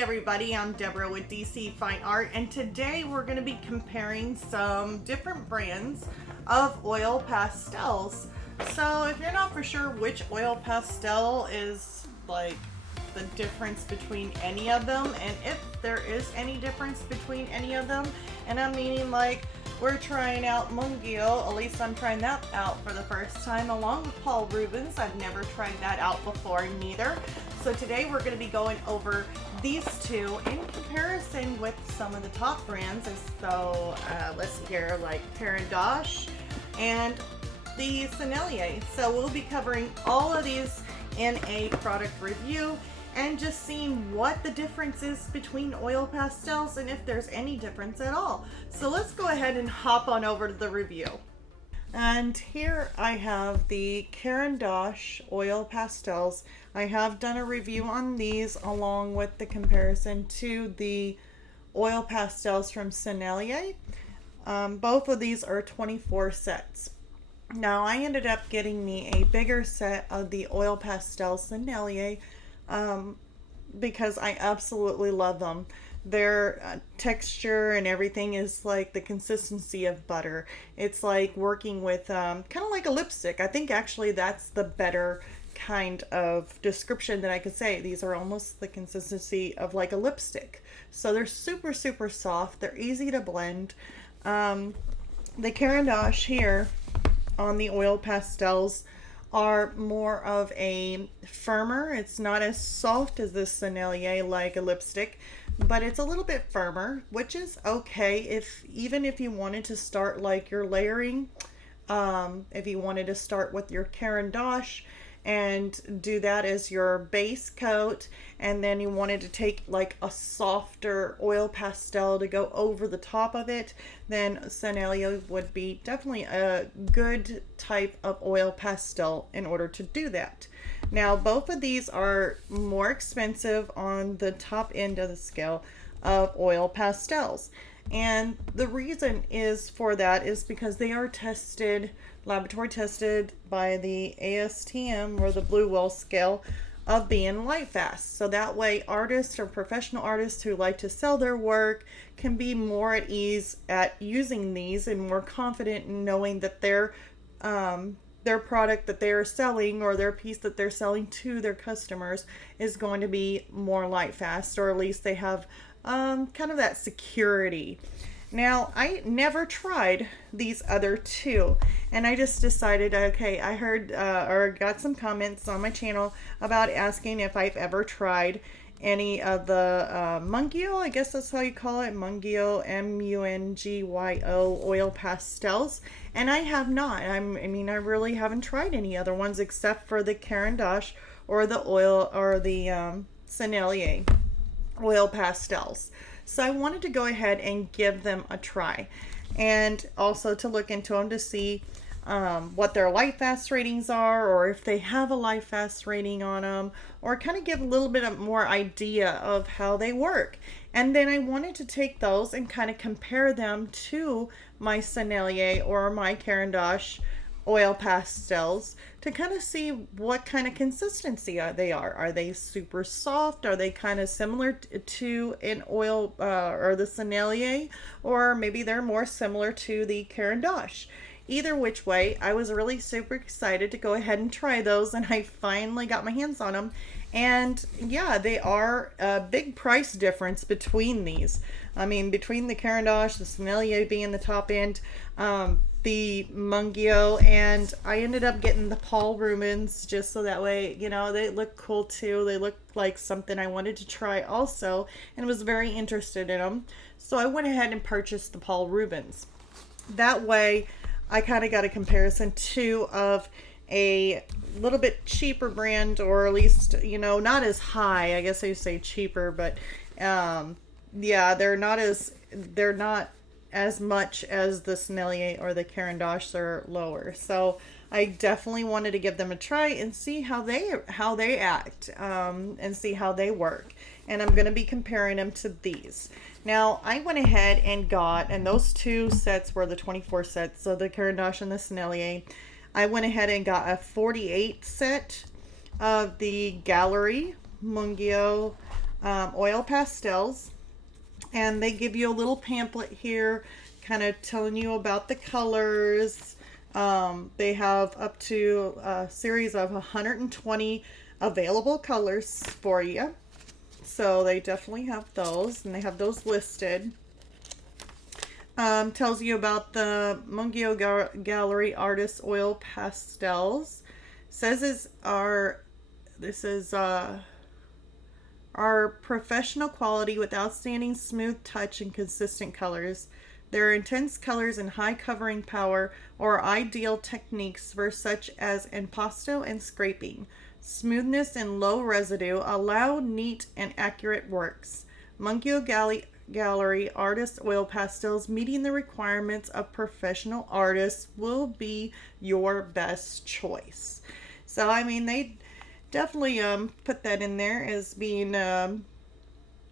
everybody, I'm Deborah with DC Fine Art, and today we're going to be comparing some different brands of oil pastels. So if you're not for sure which oil pastel is like the difference between any of them, and if there is any difference between any of them, and I'm meaning like we're trying out Mungyo, at least I'm trying that out for the first time along with Paul Rubens. I've never tried that out before neither. So today we're going to be going over these two in comparison with some of the top brands. So let's see here, like Caran D'Ache and the Sennelier. So we'll be covering all of these in a product review and just seeing what the difference is between oil pastels and if there's any difference at all. So let's go ahead and hop on over to the review. And here I have the Caran D'Ache oil pastels. I have done a review on these along with the comparison to the oil pastels from Sennelier. Both of these are 24 sets. Now I ended up getting me a bigger set of the oil pastel Sennelier because I absolutely love them. Their texture and everything is like the consistency of butter. It's like working with kind of like a lipstick. I think actually that's the better kind of description that I could say. These are almost the consistency of like a lipstick. So they're super, super soft. They're easy to blend. The Caran D'Ache here on the oil pastels are more of a firmer. It's not as soft as the Sennelier like a lipstick, but it's a little bit firmer, which is okay even if you wanted to start like your layering. If you wanted to start with your Caran D'Ache and do that as your base coat, and then you wanted to take like a softer oil pastel to go over the top of it, then Sennelier would be definitely a good type of oil pastel in order to do that. Now both of these are more expensive on the top end of the scale of oil pastels, and the reason is for that is because they are laboratory tested by the ASTM, or the Blue Whale scale, of being light fast. So that way artists or professional artists who like to sell their work can be more at ease at using these and more confident in knowing that their product that they are selling, or their piece that they're selling to their customers, is going to be more light fast, or at least they have kind of that security. Now, I never tried these other two, and I just decided, okay, I heard or got some comments on my channel about asking if I've ever tried any of the Mungyo, I guess that's how you call it, Mungyo, Mungyo oil pastels, and I have not. I really haven't tried any other ones except for the Caran D'Ache or the oil, or the Sennelier oil pastels. So I wanted to go ahead and give them a try, and also to look into them to see what their light fast ratings are, or if they have a light fast rating on them, or kind of give a little bit of more idea of how they work. And then I wanted to take those and kind of compare them to my Sennelier or my Caran D'Ache oil pastels to kind of see what kind of consistency they are. Are they super soft? Are they kind of similar to an oil or the Sennelier, or maybe they're more similar to the Caran D'Ache? Either which way, I was really super excited to go ahead and try those, and I finally got my hands on them. And yeah, they are a big price difference between these. I mean, between the Caran D'Ache, the Sennelier being the top end, the Mungyo, and I ended up getting the Paul Rubens just so that way, you know, they look cool too. They look like something I wanted to try also, and was very interested in them. So I went ahead and purchased the Paul Rubens. That way I kind of got a comparison too of a little bit cheaper brand, or at least, you know, not as high. I guess I say cheaper, but yeah, they're not as much as the Sennelier or the Caran D'Ache. They're lower. So I definitely wanted to give them a try and see how they act, and see how they work. And I'm going to be comparing them to these. Now, I went ahead and got, and those two sets were the 24 sets, so the Caran D'Ache and the Sennelier. I went ahead and got a 48 set of the Gallery Mungyo oil pastels. And they give you a little pamphlet here kind of telling you about the colors. They have up to a series of 120 available colors for you. So they definitely have those, and they have those listed. Tells you about the Mungyo Gallery Artist Oil Pastels. Says this is our professional quality with outstanding smooth touch and consistent colors. Their intense colors and high covering power are ideal techniques for such as impasto and scraping. Smoothness and low residue allow neat and accurate works. Mungyo Gallery Artist Oil Pastels, meeting the requirements of professional artists, will be your best choice. So, I mean, they definitely put that in there as being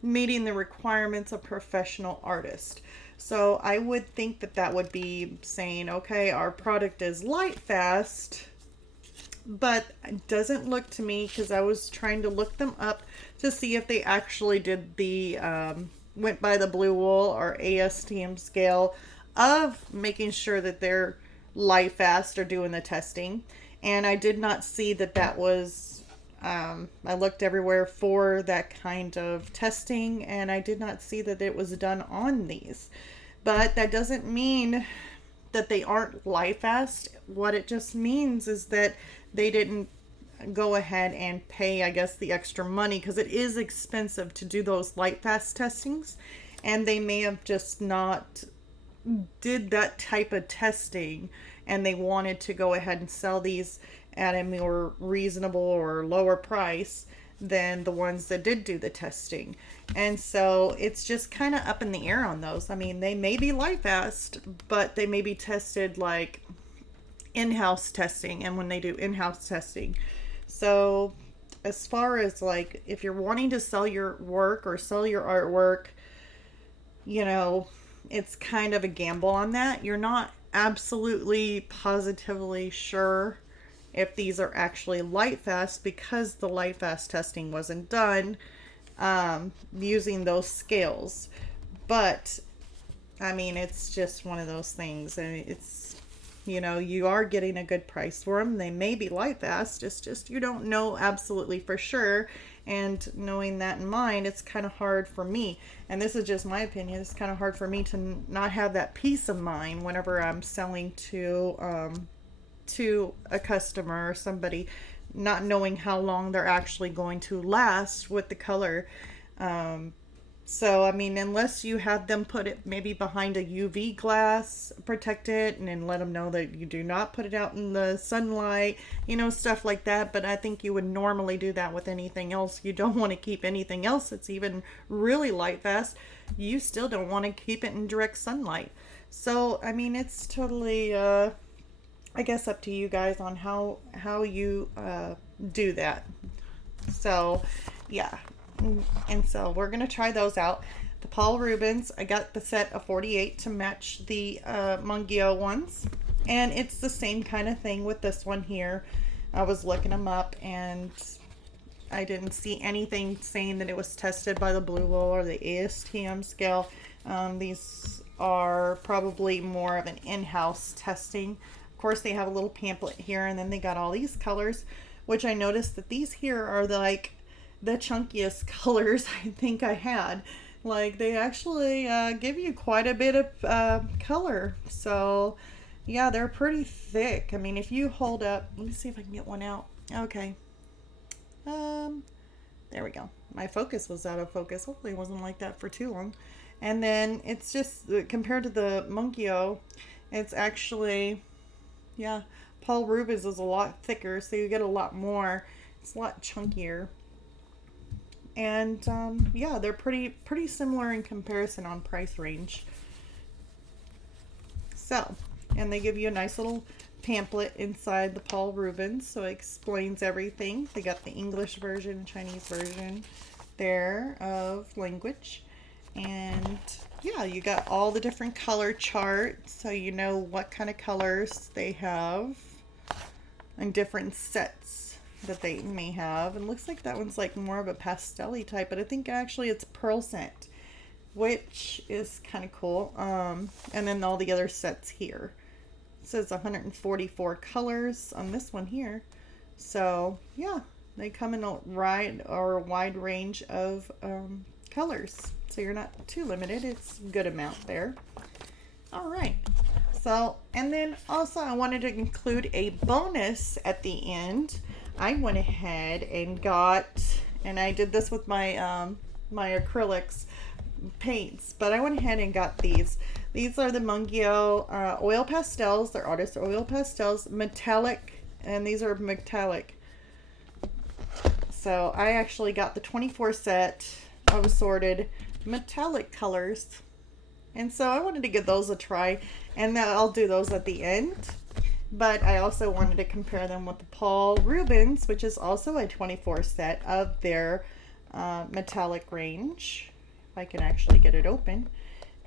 meeting the requirements of professional artist. So I would think that that would be saying, okay, our product is light fast, but it doesn't look to me, because I was trying to look them up to see if they actually did the went by the blue wool or ASTM scale of making sure that they're light fast or doing the testing. And I did not see that that was, I looked everywhere for that kind of testing, and I did not see that it was done on these. But that doesn't mean that they aren't light fast. What it just means is that they didn't go ahead and pay, I guess, the extra money, because it is expensive to do those light fast testings, and they may have just not did that type of testing, and they wanted to go ahead and sell these at a more reasonable or lower price than the ones that did do the testing. And so it's just kind of up in the air on those. I mean, they may be light fast, but they may be tested like in-house testing, and when they do in-house testing. So as far as like, if you're wanting to sell your work or sell your artwork, you know, it's kind of a gamble on that. You're not absolutely positively sure if these are actually light fast, because the light fast testing wasn't done using those scales. But I mean, it's just one of those things, and it's, you know, you are getting a good price for them. They may be light fast, it's just you don't know absolutely for sure. And knowing that in mind, it's kind of hard for me, and this is just my opinion, it's kind of hard for me to not have that peace of mind whenever I'm selling to a customer or somebody, not knowing how long they're actually going to last with the color. So, I mean, unless you have them put it maybe behind a UV glass, protect it, and then let them know that you do not put it out in the sunlight, you know, stuff like that. But I think you would normally do that with anything else. You don't want to keep anything else that's even really light fast. You still don't want to keep it in direct sunlight. So, I mean, it's totally, I guess, up to you guys on how you do that. So, yeah. And so we're going to try those out. The Paul Rubens, I got the set of 48 to match the Mungyo ones. And it's the same kind of thing with this one here. I was looking them up, and I didn't see anything saying that it was tested by the blue wool or the ASTM scale. These are probably more of an in-house testing. Of course, they have a little pamphlet here, and then they got all these colors, which I noticed that these here are like the chunkiest colors I think I had. Like, they actually give you quite a bit of color. So yeah, they're pretty thick. I mean, if you hold up, let me see if I can get one out. Okay. There we go. My focus was out of focus. Hopefully it wasn't like that for too long. And then it's just, compared to the Mungyo, it's actually, yeah, Paul Rubens is a lot thicker, so you get a lot more. It's a lot chunkier. And yeah, they're pretty similar in comparison on price range. So, and they give you a nice little pamphlet inside the Paul Rubens, so it explains everything. They got the English version, Chinese version there of language. And yeah, you got all the different color charts, so you know what kind of colors they have and different sets that they may have. And looks like that one's like more of a pastel-y type, but I think actually it's pearl scent, which is kind of cool. And then all the other sets here. It says 144 colors on this one here. So yeah, they come in a wide range of colors. So you're not too limited. It's a good amount there. All right. So, and then also I wanted to include a bonus at the end. I went ahead and got, and I did this with my my acrylics paints, but I went ahead and got these. These are the Mungyo oil pastels. They're artist oil pastels, metallic, and these are metallic. So I actually got the 24 set of assorted metallic colors. And so I wanted to give those a try, and I'll do those at the end. But I also wanted to compare them with the Paul Rubens, which is also a 24 set of their metallic range. If I can actually get it open.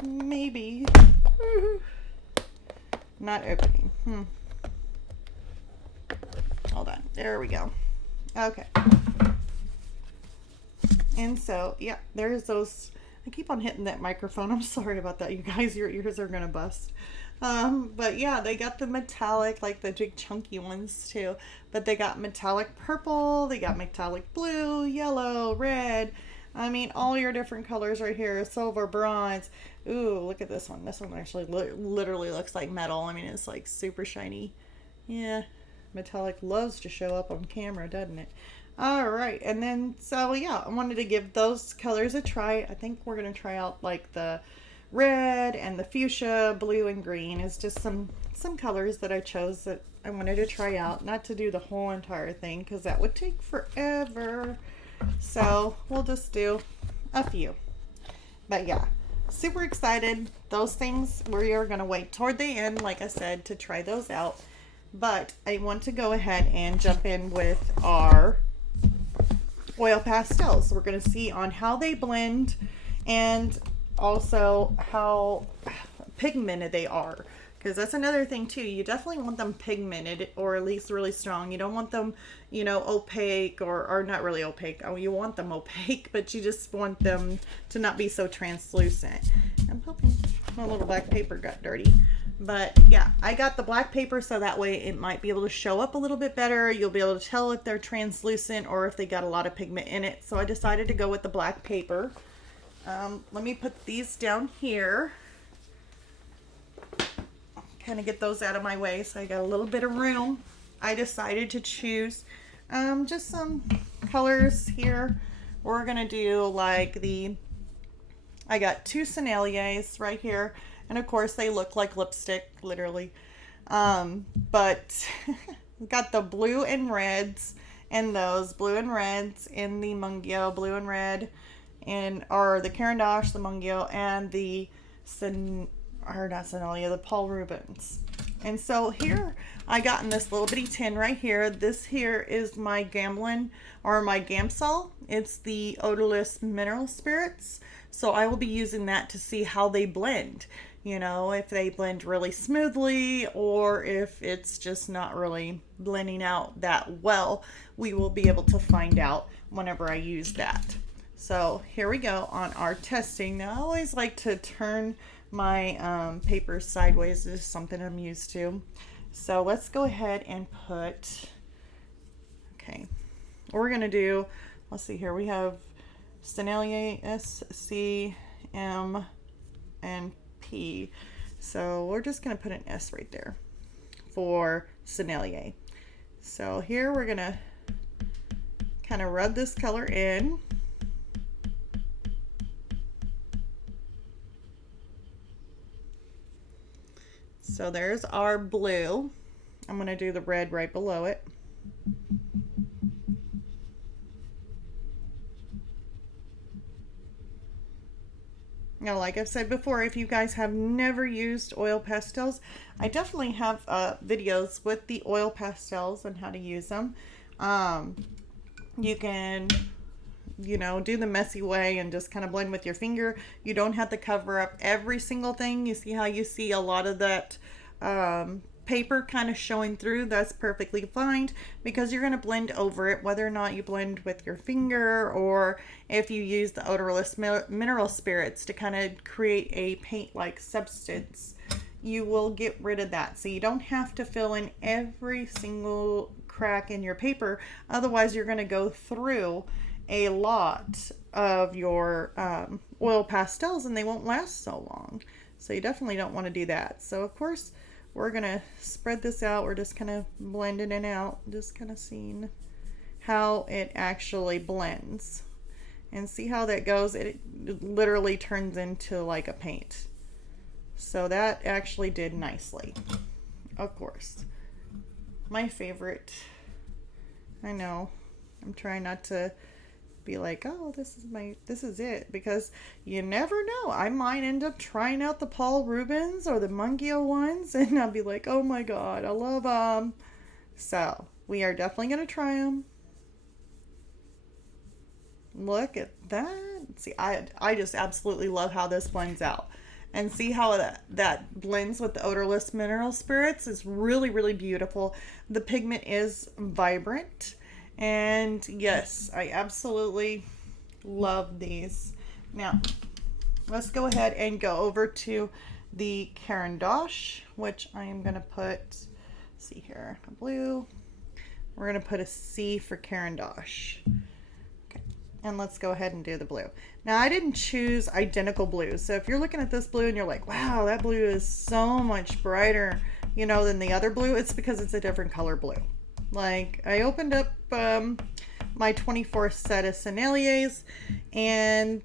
Maybe. Not opening. Hold on. There we go. Okay. And so, yeah, there's those. I keep on hitting that microphone. I'm sorry about that, you guys. Your ears are gonna bust. But yeah, they got the metallic, like the big chunky ones too. But they got metallic purple, they got metallic blue, yellow, red. I mean, all your different colors right here. Silver, bronze. Ooh, look at this one. This one actually literally looks like metal. I mean, it's like super shiny. Yeah, metallic loves to show up on camera, doesn't it? All right, and then so yeah, I wanted to give those colors a try. I think we're gonna try out like the red and the fuchsia, blue and green. Is just some colors that I chose that I wanted to try out. Not to do the whole entire thing because that would take forever. So we'll just do a few. But yeah, super excited. Those things we are gonna wait toward the end, like I said, to try those out. But I want to go ahead and jump in with our oil pastels. We're going to see on how they blend and also how pigmented they are, because that's another thing too. You definitely want them pigmented, or at least really strong. You don't want them, you know, opaque or not really opaque. Oh, you want them opaque, but you just want them to not be so translucent. I'm hoping my little black paper got dirty. But yeah, I got the black paper so that way it might be able to show up a little bit better. You'll be able to tell if they're translucent or if they got a lot of pigment in it. So I decided to go with the black paper. Let me put these down here. Kind of get those out of my way so I got a little bit of room. I decided to choose just some colors here. We're going to do like I got two Senneliers right here. And of course they look like lipstick, literally. But got the blue and reds, and those blue and reds in the Mungyo, blue and red, or the Caran D'Ache, the Mungyo, and the the Paul Rubens. And so here I got in this little bitty tin right here. This here is my Gamblin or my Gamsol. It's the odorless mineral spirits. So I will be using that to see how they blend. You know, if they blend really smoothly or if it's just not really blending out that well, we will be able to find out whenever I use that. So here we go on our testing. Now I always like to turn my paper sideways. This is something I'm used to. So let's go ahead and put, okay, we're going to do, let's see here, we have Sennelier, S, C, M, and P. So we're just going to put an S right there for Sennelier. So here we're going to kind of rub this color in. So there's our blue. I'm going to do the red right below it. Now, like I've said before, if you guys have never used oil pastels, I definitely have videos with the oil pastels and how to use them. You can, you know, do the messy way and just kind of blend with your finger. You don't have to cover up every single thing. You see how you see a lot of that paper kind of showing through, that's perfectly fine, because you're going to blend over it, whether or not you blend with your finger or if you use the odorless mineral spirits to kind of create a paint-like substance. You will get rid of that. So you don't have to fill in every single crack in your paper. Otherwise, you're going to go through a lot of your oil pastels and they won't last so long. So you definitely don't want to do that. So of course, we're going to spread this out. We're just kind of blending it out. Just kind of seeing how it actually blends. And see how that goes. It literally turns into like a paint. So that actually did nicely. Of course. My favorite. I know. I'm trying not to be like, oh, this is it, because you never know. I might end up trying out the Paul Rubens or the Mungyo ones, and I'll be like, oh my god, I love them. So we are definitely going to try them. Look at that. See, I just absolutely love how this blends out. And see how that blends with the odorless mineral spirits is really, really beautiful. The pigment is vibrant. And yes, I absolutely love these. Now, let's go ahead and go over to the Caran D'Ache, which I am going to put, see here, a blue. We're going to put a C for Caran D'Ache. Okay, and let's go ahead and do the blue. Now, I didn't choose identical blues. So if you're looking at this blue and you're like, wow, that blue is so much brighter, you know, than the other blue, it's because it's a different color blue. Like, I opened up my 24 set of Senneliers, and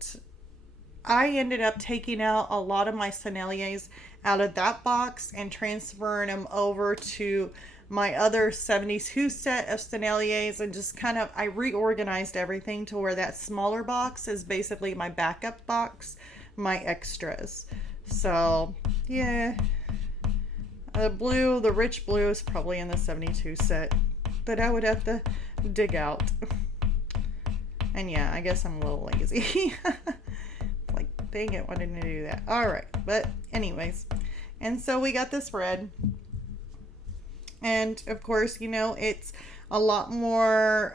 I ended up taking out a lot of my Senneliers out of that box and transferring them over to my other 72 set of Senneliers, and just kind of, I reorganized everything to where that smaller box is basically my backup box, my extras. So, yeah. The rich blue is probably in the 72 set that I would have to dig out. And yeah, I guess I'm a little lazy. Like, dang it, why didn't I do that? Alright, but anyways. And so we got this red. And of course, you know, it's a lot more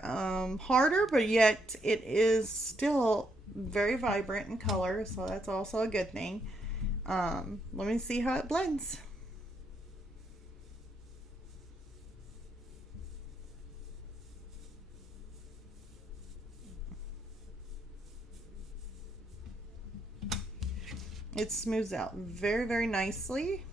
harder, but yet it is still very vibrant in color. So that's also a good thing. Let me see how it blends. It smooths out very, very nicely.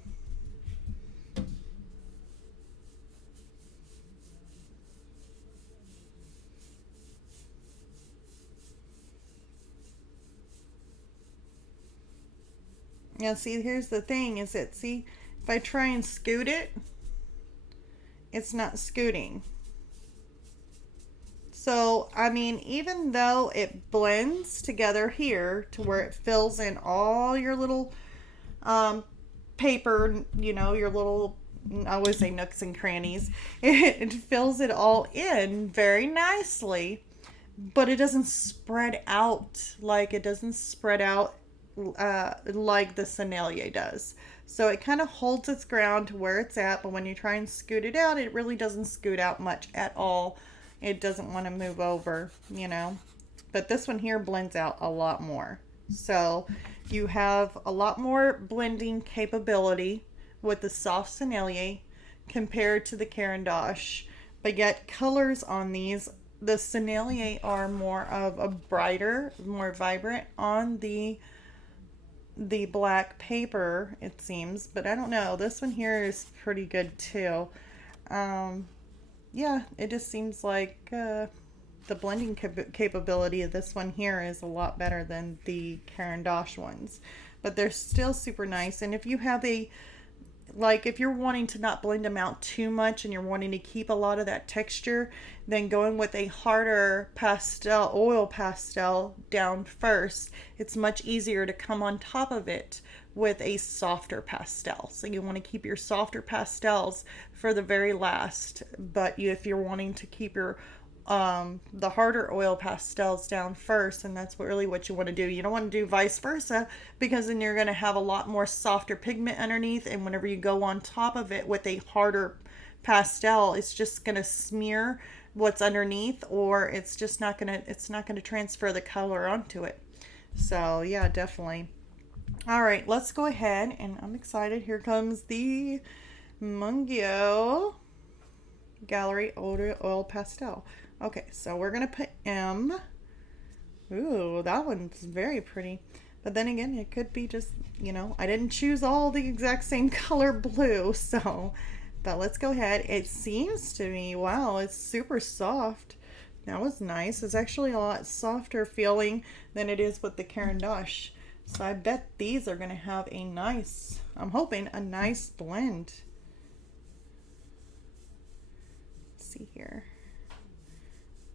Now, see, here's the thing is that, see, if I try and scoot it, it's not scooting. So, I mean, even though it blends together here to where it fills in all your little paper, you know, your little, I always say nooks and crannies, it fills it all in very nicely, but it doesn't spread out like the Sennelier does. So it kind of holds its ground to where it's at, but when you try and scoot it out, it really doesn't scoot out much at all. It doesn't want to move over, you know. But this one here blends out a lot more. So you have a lot more blending capability with the soft Sennelier compared to the Caran D'Ache. But yet colors on these, the Sennelier are more of a brighter, more vibrant on the black paper, it seems. But I don't know. This one here is pretty good too. Yeah, it just seems like the blending capability of this one here is a lot better than the Caran D'Ache ones. But they're still super nice. And if you have if you're wanting to not blend them out too much and you're wanting to keep a lot of that texture, then going with a harder oil pastel down first, it's much easier to come on top of it with a softer pastel. So you want to keep your softer pastels for the very last, but if you're wanting to keep your the harder oil pastels down first, and that's really what you want to do. You don't want to do vice versa, because then you're going to have a lot more softer pigment underneath, and whenever you go on top of it with a harder pastel, it's just going to smear what's underneath, or it's not going to transfer the color onto it. So yeah, definitely. All right, let's go ahead, and I'm excited. Here comes the Mungyo Gallery Oil Pastel. Okay, so we're gonna put M. Ooh, that one's very pretty. But then again, it could be just, I didn't choose all the exact same color blue, so. But let's go ahead. It seems to me, wow, it's super soft. That was nice. It's actually a lot softer feeling than it is with the Caran D'Ache. So I bet these are gonna have a nice, I'm hoping, a nice blend. Let's see here.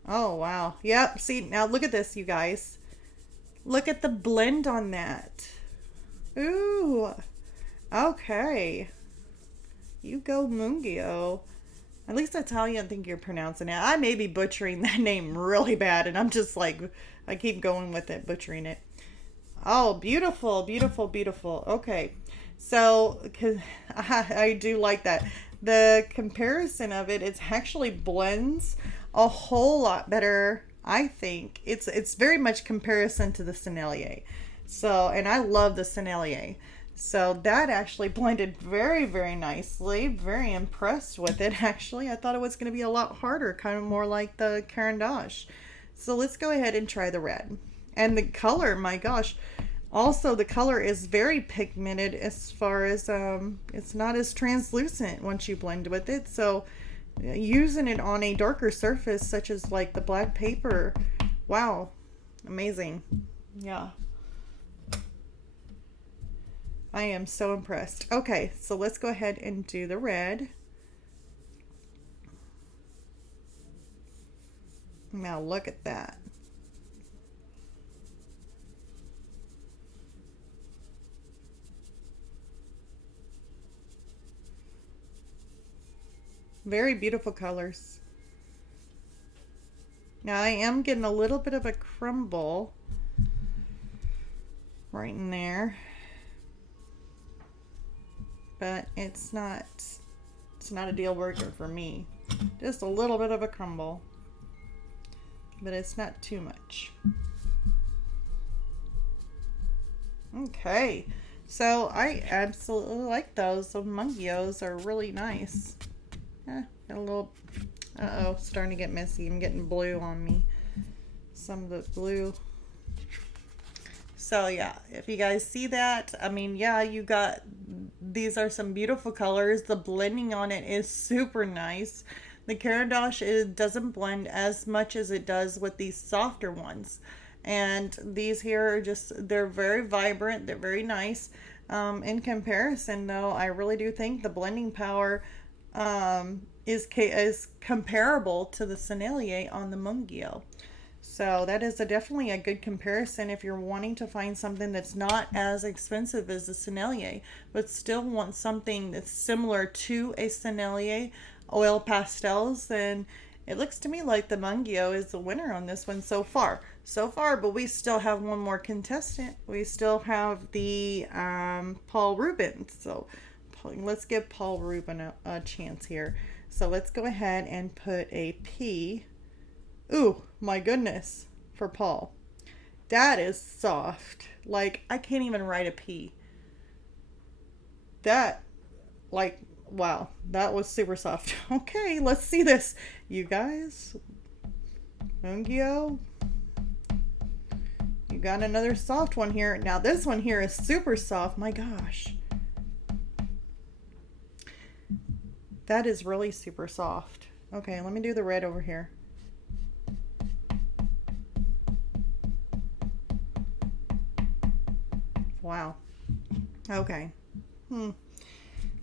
Oh, wow. Yep. See, now look at this, you guys. Look at the blend on that. Ooh. Okay. You go, Mungyo. At least that's how you think you're pronouncing it. I may be butchering that name really bad, and I'm just like, I keep going with it, butchering it. Oh, beautiful, beautiful, beautiful. Okay. So, cause I do like that. The comparison of it actually blends a whole lot better. I think it's very much comparison to the Sennelier. So, and I love the Sennelier. So that actually blended very, very nicely. Very impressed with it, actually. I thought it was going to be a lot harder, kind of more like the Caran D'Ache. So let's go ahead and try the red. And the color, my gosh. Also, the color is very pigmented as far as it's not as translucent once you blend with it. So using it on a darker surface such as like the black paper, wow, amazing. Yeah, I am so impressed. Okay, so let's go ahead and do the red. Now look at that. Very beautiful colors. Now I am getting a little bit of a crumble right in there, but it's not a deal breaker for me. Just a little bit of a crumble, but it's not too much. Okay, so I absolutely like those. The Mungyos are really nice. A little, uh-oh, starting to get messy. I'm getting blue on me. Some of the blue. So yeah, if you guys see that, I mean, yeah, these are some beautiful colors. The blending on it is super nice. The Caran D'Ache doesn't blend as much as it does with these softer ones. And these here are they're very vibrant. They're very nice. In comparison, though, I really do think the blending power is comparable to the Sennelier on the Mungyo. So that is definitely a good comparison if you're wanting to find something that's not as expensive as the Sennelier, but still want something that's similar to a Sennelier oil pastels. Then it looks to me like the Mungyo is the winner on this one so far. But we still have one more contestant. We still have the Paul Rubens. So let's give Paul Rubens a chance here. So let's go ahead and put a P. Ooh, my goodness, for Paul. That is soft. Like, I can't even write a P. That, like, wow, that was super soft. Okay, let's see this. You guys, Mungyo, you got another soft one here. Now, this one here is super soft. My gosh. That is really super soft. Okay, let me do the red over here. Wow. Okay.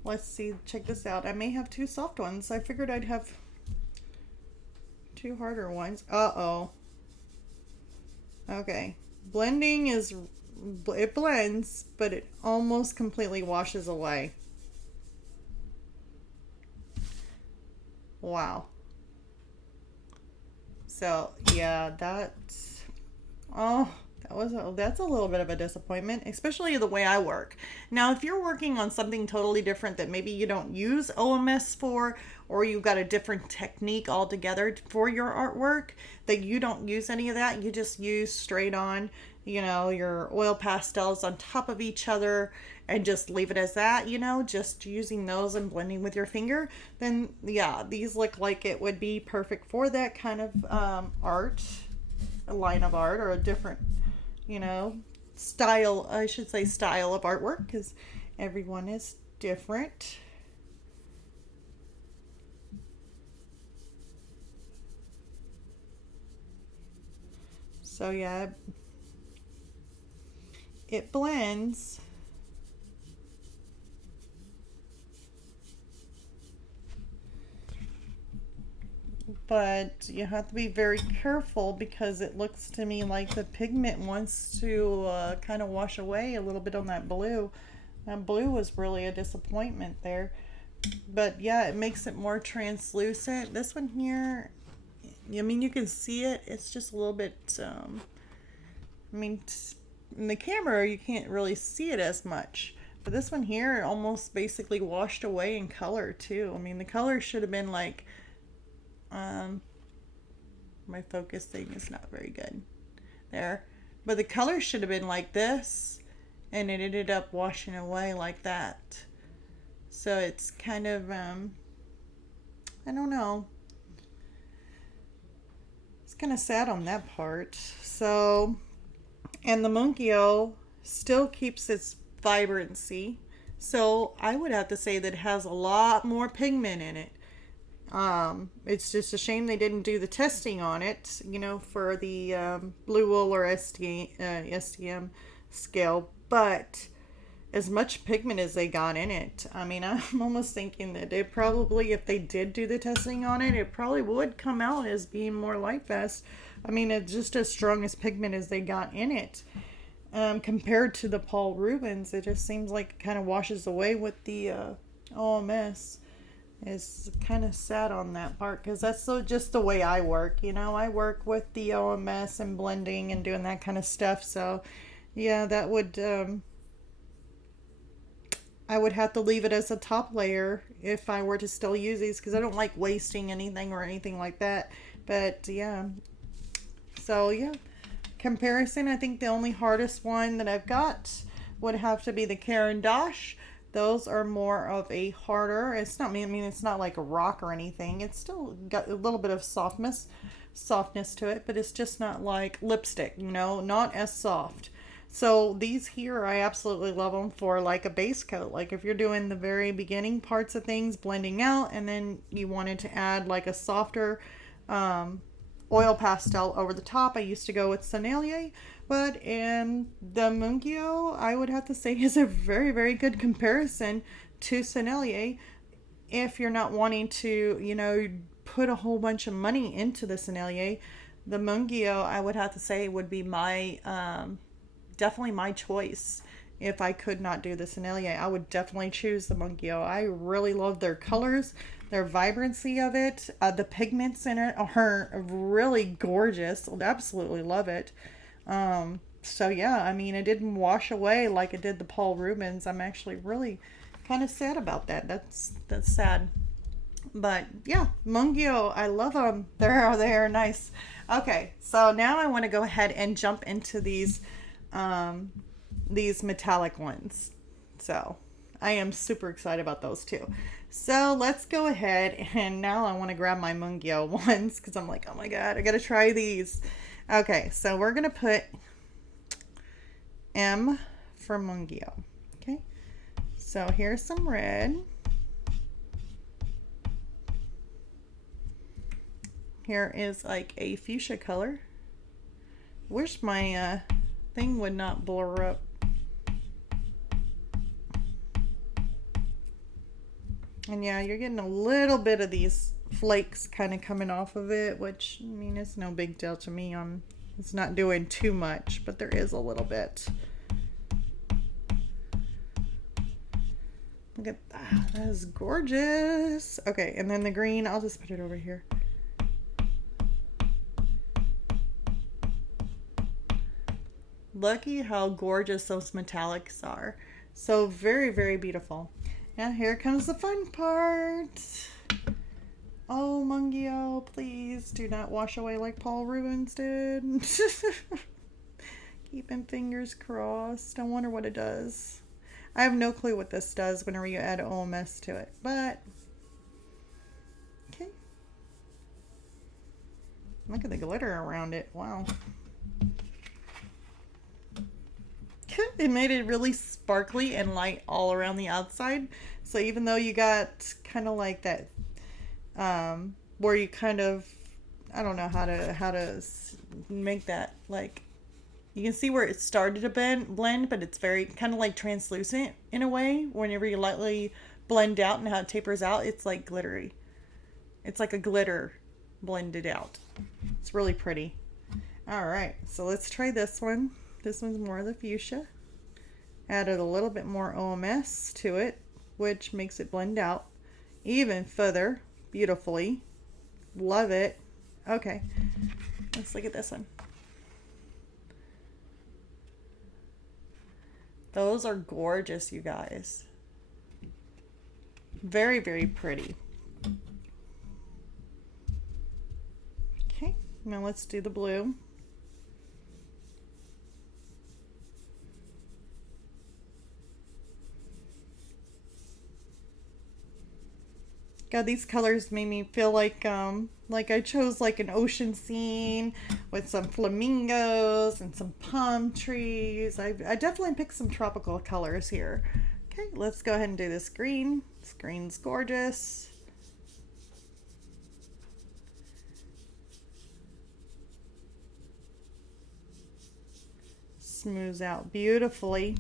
Let's see. Check this out. I may have two soft ones. I figured I'd have two harder ones. Uh-oh. Okay. Blending it blends, but it almost completely washes away. Wow. So yeah, oh, that's a little bit of a disappointment, especially the way I work. Now, if you're working on something totally different that maybe you don't use OMS for, or you've got a different technique altogether for your artwork, that you don't use any of that, you just use straight on, your oil pastels on top of each other and just leave it as that, just using those and blending with your finger, then yeah, these look like it would be perfect for that kind of art, a line of art, or a different style, I should say style of artwork, because everyone is different. So yeah, it blends. But you have to be very careful because it looks to me like the pigment wants to kind of wash away a little bit on that blue. That blue was really a disappointment there. But yeah, it makes it more translucent. This one here, I mean, you can see it. It's just a little bit, I mean, in the camera, you can't really see it as much. But this one here almost basically washed away in color too. I mean, the color should have been like, my focus thing is not very good there, but the color should have been like this, and it ended up washing away like that. So it's kind of, I don't know. It's kind of sad on that part. So, and the Mungyo still keeps its vibrancy. So I would have to say that it has a lot more pigment in it. It's just a shame they didn't do the testing on it, for the blue wool or STM scale. But as much pigment as they got in it, I mean, I'm almost thinking that it probably, if they did do the testing on it, it probably would come out as being more light fast. I mean, it's just as strong as pigment as they got in it. Compared to the Paul Rubens, it just seems like it kind of washes away with the OMS. Is kind of sad on that part, because that's just the way I work. I work with the OMS and blending and doing that kind of stuff. So yeah, that would I would have to leave it as a top layer if I were to still use these, because I don't like wasting anything or anything like that. But yeah, so yeah, comparison, I think the only hardest one that I've got would have to be the Caran D'Ache. Those are more of a harder, it's not, I mean, it's not like a rock or anything. It's still got a little bit of softness to it, but it's just not like lipstick, not as soft. So these here, I absolutely love them for like a base coat. Like if you're doing the very beginning parts of things, blending out, and then you wanted to add like a softer oil pastel over the top. I used to go with Sennelier, but in the Mungyo, I would have to say is a very, very good comparison to Sennelier. If you're not wanting to, put a whole bunch of money into the Sennelier, the Mungyo, I would have to say, would be my, definitely my choice. If I could not do the Sennelier, I would definitely choose the Mungyo. I really love their colors, their vibrancy of it. The pigments in it are really gorgeous. Absolutely love it. So yeah, I mean, it didn't wash away like it did the Paul Rubens. I'm actually really kind of sad about that. That's sad. But yeah, Mungyo, I love them. They're nice. Okay, so now I want to go ahead and jump into these metallic ones. So I am super excited about those too. So let's go ahead, and now I want to grab my Mungyo ones because I'm like, oh my god, I gotta try these. Okay, so we're gonna put M for Mungyo. Okay, so here's some red. Here is like a fuchsia color. Wish my thing would not blur up. And yeah, you're getting a little bit of these flakes kind of coming off of it, which, I mean, it's no big deal to me. It's not doing too much, but there is a little bit. Look at that. That is gorgeous. Okay, and then the green, I'll just put it over here. Looky how gorgeous those metallics are. So very, very beautiful. Now here comes the fun part. Oh, Mungyo, please do not wash away like Paul Rubens did. Keeping fingers crossed. I wonder what it does. I have no clue what this does whenever you add OMS to it, but okay. Look at the glitter around it. Wow. It made it really sparkly and light all around the outside. So even though you got kind of like that, where you kind of, I don't know how to make that, like, you can see where it started to blend, but it's very kind of like translucent in a way. Whenever you lightly blend out and how it tapers out, it's like glittery. It's like a glitter blended out. It's really pretty. All right, so let's try this one. This one's more of the fuchsia. Added a little bit more OMS to it, which makes it blend out even further beautifully. Love it. Okay, let's look at this one. Those are gorgeous, you guys. Very, very pretty. Okay, now let's do the blue. God, these colors made me feel like I chose like an ocean scene with some flamingos and some palm trees. I definitely picked some tropical colors here. Okay, let's go ahead and do this green. This green's gorgeous. Smooths out beautifully.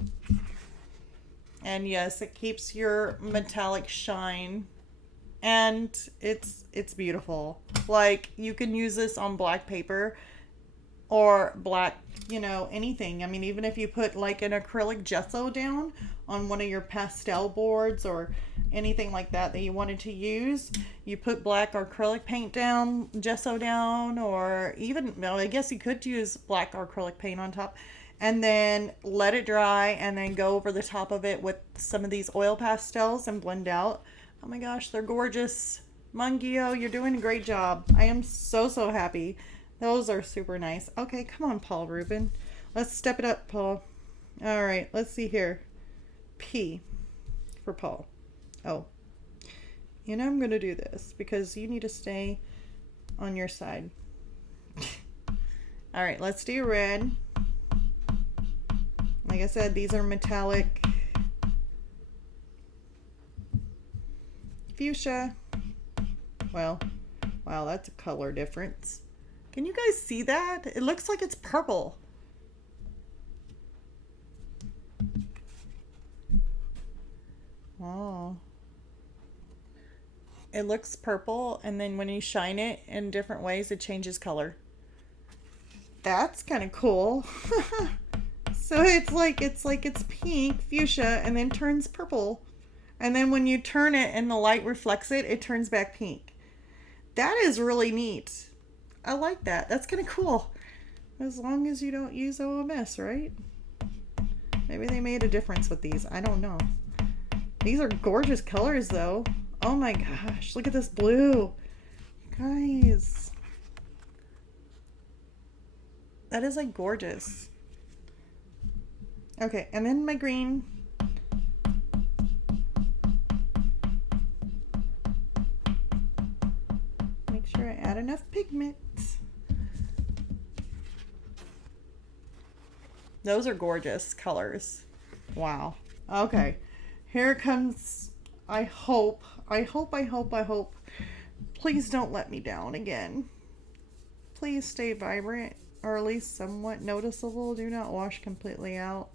And yes, it keeps your metallic shine. And it's beautiful. Like, you can use this on black paper or black, you know, anything. I mean, even if you put like an acrylic gesso down on one of your pastel boards or anything like that you wanted to use, you put black acrylic paint down, gesso down, or even, well, I guess you could use black acrylic paint on top, and then let it dry and then go over the top of it with some of these oil pastels and blend out. Oh my gosh, they're gorgeous. Mungyo, you're doing a great job. I am so, so happy. Those are super nice. Okay, come on, Paul Rubens. Let's step it up, Paul. All right, let's see here. P for Paul. Oh, you know I'm going to do this because you need to stay on your side. All right, let's do red. Like I said, these are metallic. Fuchsia. Well, wow, that's a color difference. Can you guys see that? It looks like it's purple. Oh. It looks purple, and then when you shine it in different ways, it changes color. That's kind of cool. So it's pink, fuchsia, and then turns purple. And then when you turn it and the light reflects it, it turns back pink. That is really neat. I like that. That's kind of cool. As long as you don't use OMS, right? Maybe they made a difference with these. I don't know. These are gorgeous colors, though. Oh my gosh. Look at this blue. Guys. That is like gorgeous. Okay, and then my green. Make sure I add enough pigment. Those are gorgeous colors. Wow. Okay. Here comes, I hope. Please don't let me down again. Please stay vibrant, or at least somewhat noticeable. Do not wash completely out.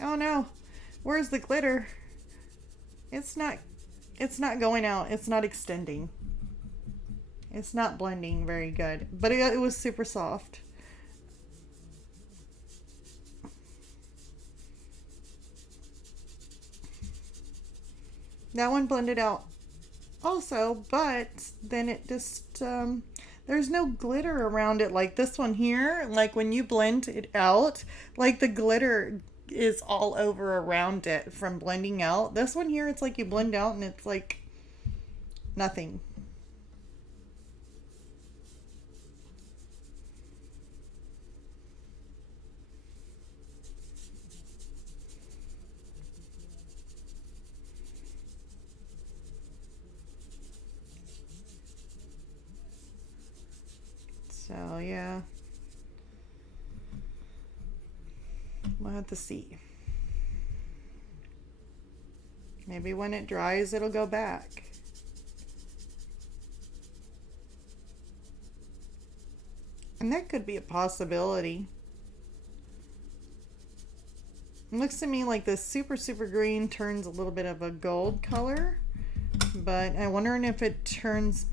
Oh no. Where's the glitter? It's not going out. It's not extending. It's not blending very good. But it was super soft. That one blended out also, but then it just, there's no glitter around it like this one here. Like when you blend it out, like the glitter is all over around it from blending out. This one here, it's like you blend out and it's like nothing. So yeah, we'll have to see. Maybe when it dries, it'll go back. And that could be a possibility. It looks to me like this super, super green turns a little bit of a gold color. But I'm wondering if it turns,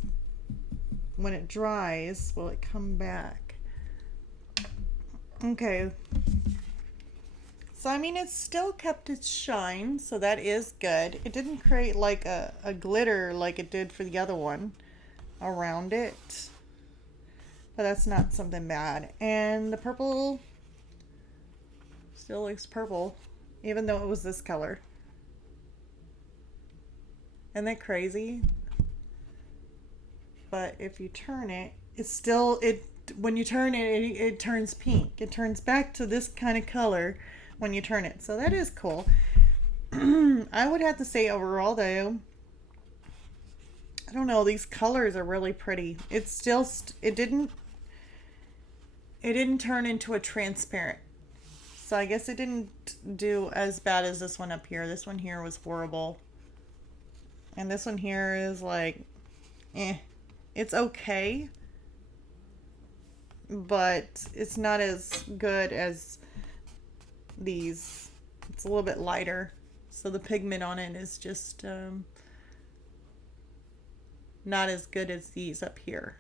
when it dries, will it come back? Okay. So, I mean, it's still kept its shine, so that is good. It didn't create like a glitter like it did for the other one around it. But that's not something bad. And the purple still looks purple, even though it was this color. Isn't that crazy? But if you turn it, it's still, when you turn it, it turns pink. It turns back to this kind of color when you turn it. So that is cool. I would have to say overall though, I don't know, these colors are really pretty. It's still, it didn't turn into a transparent. So I guess it didn't do as bad as this one up here. This one here was horrible. And this one here is like, it's okay. But it's not as good as these. It's a little bit lighter. So the pigment on it is just not as good as these up here.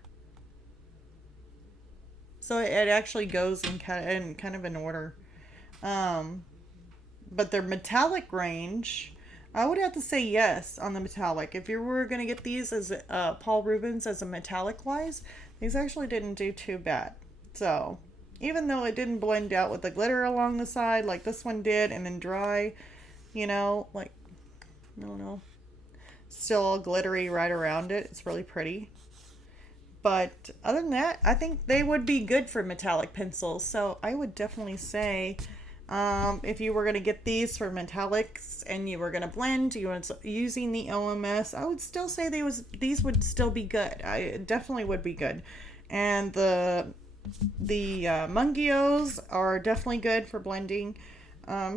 So it actually goes in kind of in order. But their metallic range, I would have to say yes on the metallic. If you were going to get these as Paul Rubens as a metallic wise, these actually didn't do too bad. So even though it didn't blend out with the glitter along the side like this one did and then dry, you know, like, I don't know, still all glittery right around it. It's really pretty. But other than that, I think they would be good for metallic pencils. So I would definitely say if you were going to get these for metallics and you were going to blend, you were using the OMS, I would still say these would still be good. I definitely would be good. And the Mungios are definitely good for blending.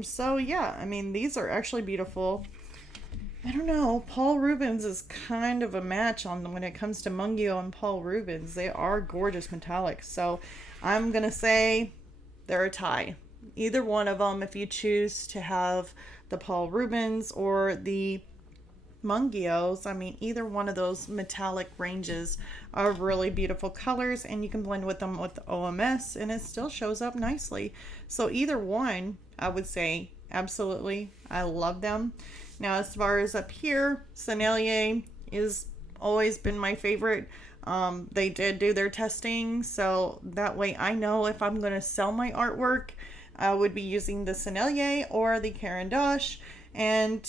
So yeah, I mean, these are actually beautiful. I don't know. Paul Rubens is kind of a match on when it comes to Mungyo and Paul Rubens. They are gorgeous metallics. So I'm going to say they're a tie. Either one of them, if you choose to have the Paul Rubens or the Mungios, I mean, either one of those metallic ranges are really beautiful colors, and you can blend with them with the OMS and it still shows up nicely. So either one, I would say absolutely. I love them. Now, as far as up here, Sennelier is always been my favorite. They did do their testing, so that way I know if I'm going to sell my artwork, I would be using the Sennelier or the Caran D'Ache. And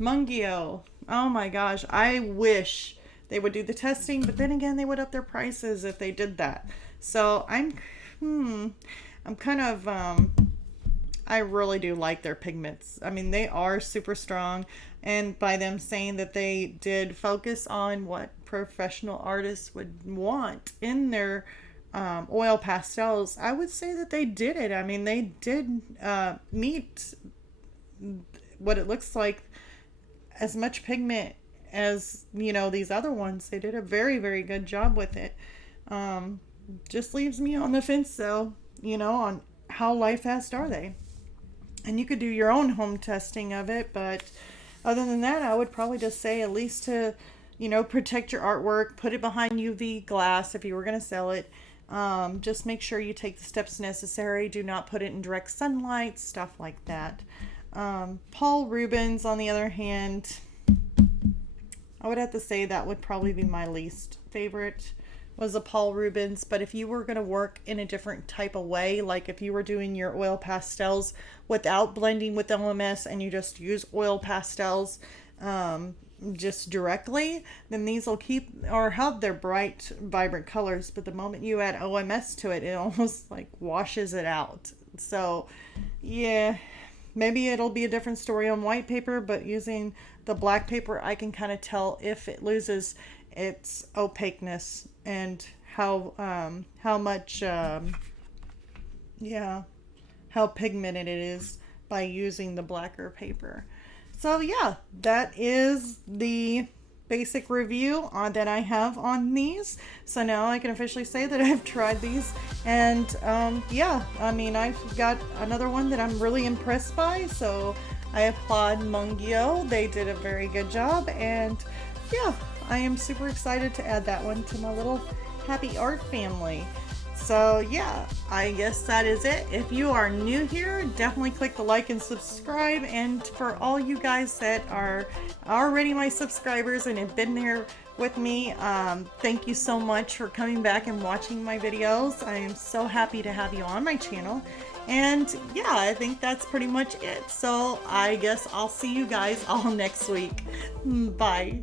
Mungyo, oh my gosh, I wish they would do the testing, but then again, they would up their prices if they did that. So I'm kind of, I really do like their pigments. I mean, they are super strong, and by them saying that they did focus on what professional artists would want in their oil pastels, I would say that they did it. I mean, they did meet what it looks like as much pigment as, you know, these other ones. They did a very, very good job with it. Just leaves me on the fence though, you know, on how light fast are they. And you could do your own home testing of it, but other than that, I would probably just say at least to, you know, protect your artwork, put it behind UV glass if you were going to sell it. Just make sure you take the steps necessary. Do not put it in direct sunlight, stuff like that. Paul Rubens, on the other hand, I would have to say that would probably be my least favorite was a Paul Rubens. But if you were going to work in a different type of way, like if you were doing your oil pastels without blending with OMS and you just use oil pastels just directly, then these will keep or have their bright, vibrant colors. But the moment you add OMS to it, it almost like washes it out. So yeah, maybe it'll be a different story on white paper, but using the black paper, I can kind of tell if it loses its opaqueness and how much how pigmented it is by using the blacker paper. So yeah, that is the basic review that I have on these. So now I can officially say that I've tried these, and yeah, I mean, I've got another one that I'm really impressed by, so I applaud Mungyo. They did a very good job, and yeah, I am super excited to add that one to my little happy art family. So yeah, I guess that is it. If you are new here, definitely click the like and subscribe. And for all you guys that are already my subscribers and have been there with me, thank you so much for coming back and watching my videos. I am so happy to have you on my channel. And yeah, I think that's pretty much it. So I guess I'll see you guys all next week. Bye.